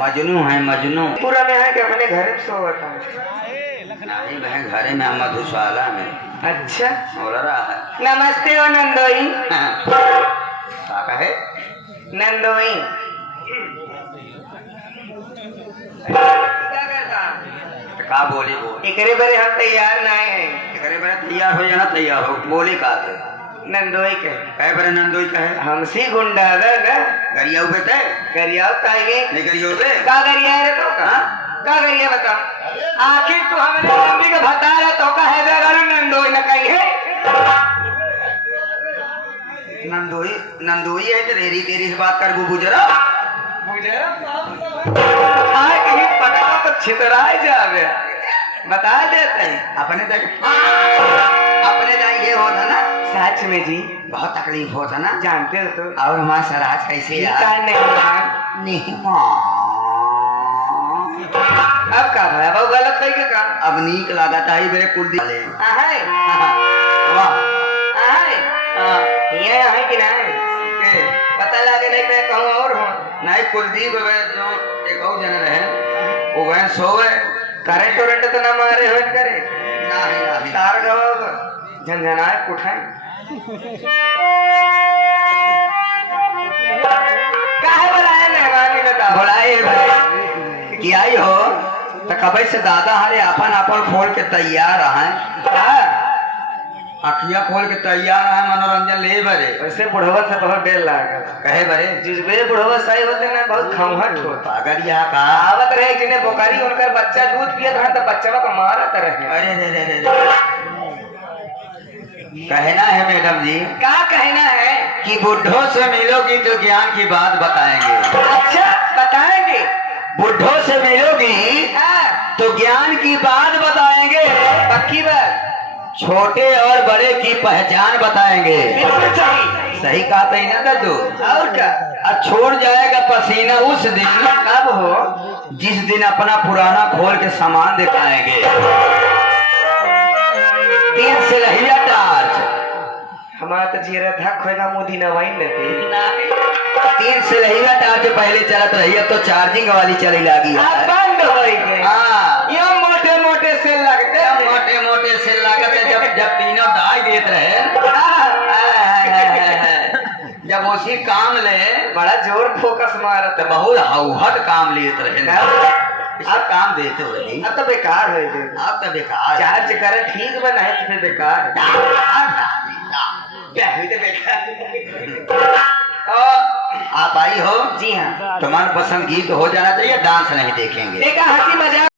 मजनू है मजनू। पूरा में है कि अपने घर में सोता है? नहीं बहन घरे में मधुशाला में। अच्छा हो रहा है। नमस्ते ओ नंदोई। क्या कहे? नंदोई का बोले बोल एकरे बरे हम तैयार ना है। करे बरे तैयार हो जाना तैयार हो बोले का थे नंदोई के कहे बरे नंदोई कहे हमसी गुंडा दा ना गरिया उबे थे गरिया ताइगे नहीं गरिया उबे का गरिया है तो का गरिया बता आखिर तू हमने लंबी का बता रहा तो का है बेगारू नंदोई ना कहीं है नंदोई नंदोई है तो रेरी तेरी से बात कर बुबू जरा मुझे आए कहीं पता तो छितराए जावे बता देते हैं अपने तक अपने तक ये होता ना सच में जी बहुत तकलीफ होता ना जानते हो तो और हमारा सराज कैसे यार नहीं माँ अब का भाई बहुत गलत है क्या अब नीक लागत आई मेरे कुल वाले आहे वाह ये है कि नहीं के पता लगे नहीं मैं कहूँ और हूँ नहीं कुलदीप जो एक और जन रहे वो वह सोवे करंट वरंट तो ना मारे हो करे नहीं तार गवा झंझनाए उठाए काहे बुलाए मेहमान बता बोलाए भाई कि आई हो तो कब से दादा हरे अपन अपन खोल के तैयार हैं अखिया खोल के तैयार है मनोरंजन ले बरे वैसे बुढ़वा से बहुत बेल लगा कहे बरे जिस बे बुढ़वा सही होते ना बहुत खमहट होता अगर यहाँ का आवत रहे जिन्हें बोकारी उनका बच्चा दूध पिया था तो बच्चा को मारत रहे अरे रे कहना है मैडम जी क्या कहना है कि बुढ़ों से मिलोगी तो ज्ञान की बात बताएंगे अच्छा बताएंगे बुढ़ों से मिलोगी तो ज्ञान की बात बताएंगे पक्की बात छोटे और बड़े की पहचान बताएंगे बिल्कुल सही सही कहा था ना दादू और क्या और छोड़ जाएगा पसीना उस दिन कब हो जिस दिन अपना पुराना खोल के सामान दिखाएंगे 3 सिलहिया टार्च हमारा तो जीरा धक होगा मोदी नवाई न थे 3 सिलहिया टार्च पहले चलत रही अब तो चार्जिंग वाली चली लगी है बंद हो गई हाँ ये मोटे मोटे से लगते मोटे मोटे से लागत जब तीनों दाई देते रहे जब उसी काम ले बड़ा जोर फोकस मारा तो बहुत हौहद काम लेते रहे अब काम देते हुए अब तो बेकार हो गए अब तो बेकार चार्ज करे ठीक बनाए तो फिर बेकार क्या हुई तो बेकार आप आई हो जी हाँ तुम्हारा पसंद गीत हो जाना चाहिए डांस नहीं देखेंगे देखा हंसी मजाक